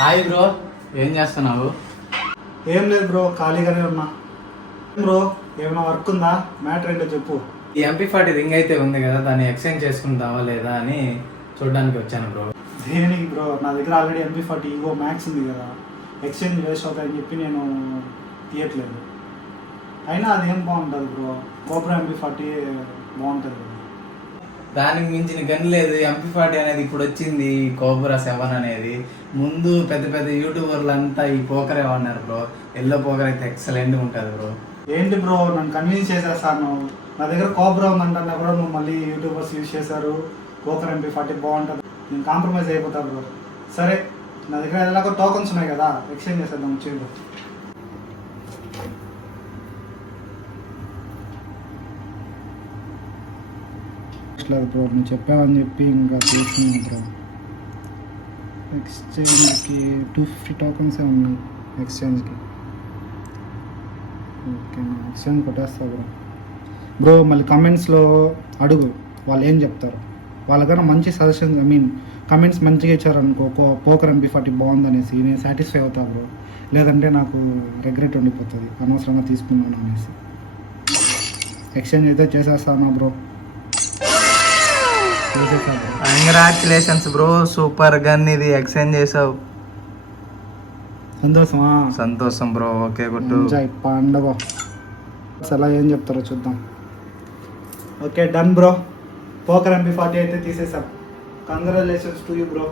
Hi bro, ఏం చేస్తున్నావు? ఏం లేదు బ్రో, ఖాళీగానే ఉన్నా. బ్రో ఏమైనా వర్క్ ఉందా? మ్యాటర్ ఏంటో చెప్పు. ఈ MP40 రింగ్ అయితే ఉంది కదా, దాన్ని ఎక్స్చేంజ్ చేసుకుంటావా లేదా అని చూడడానికి వచ్చాను బ్రో. దేనికి బ్రో? నా దగ్గర ఆల్రెడీ MP40 ఈగో మ్యాక్స్ ఉంది కదా, ఎక్స్చేంజ్ వేస్ట్ అవుతాయని చెప్పి నేను తీయట్లేదు. అయినా అదేం బాగుంటుంది బ్రో, కోబ్రా MP40 బాగుంటుంది కదా. దానికి మించిన గన్ లేదు. MP40 అనేది ఇప్పుడు వచ్చింది, కోబ్రా 7 అనేది. ముందు పెద్ద పెద్ద యూట్యూబర్లు అంతా ఈ పోకరే వాడినారు బ్రో. ఎల్లో పోకర్ అయితే ఎక్సలెంట్ ఉంటుంది బ్రో. ఏంటి బ్రో నన్ను కన్విన్స్ చేసేస్తాను? నా దగ్గర కోబ్రా ఉందంటే కూడా నువ్వు మళ్ళీ యూట్యూబర్స్ యూజ్ చేశారు, కోకర్ MP40 బాగుంటుంది, నేను కాంప్రమైజ్ అయిపోతా బ్రో. సరే, నా దగ్గర ఎలాగో టోకన్స్ ఉన్నాయి కదా, ఎక్స్చేంజ్ చేసేద్దాం వచ్చేది. లేదు బ్రో, నువ్వు చెప్పావని చెప్పి ఇంకా తీసుకున్నాను బ్రో. ఎక్స్చేంజ్కి 250 టోకన్సే ఉన్నాయి ఎక్స్చేంజ్కి. ఓకే, నా ఎక్స్చేంజ్ కొట్టేస్తా బ్రో. బ్రో మళ్ళీ కమెంట్స్లో అడుగు, వాళ్ళు ఏం చెప్తారు. వాళ్ళకన్నా మంచి సజెషన్స్, కమెంట్స్ మంచిగా ఇచ్చారనుకో, పోకర్ MP40 బాగుందనేసి నేను సాటిస్ఫై అవుతా బ్రో. లేదంటే నాకు రిగ్రెట్ ఉండిపోతుంది అనవసరంగా తీసుకున్నాను అనేసి. ఎక్స్చేంజ్ అయితే చేసేస్తాను bro. Congratulations bro, super gun ఇది ఎక్స్చేంజ్ చేసావు. సంతోషమా? సంతోషం బ్రో. ఓకే గుట్టు పండుగ అలా ఏం చెప్తారో చూద్దాం. Okay done bro, poker MP40 అయితే తీసేసాం. Congratulations to you bro.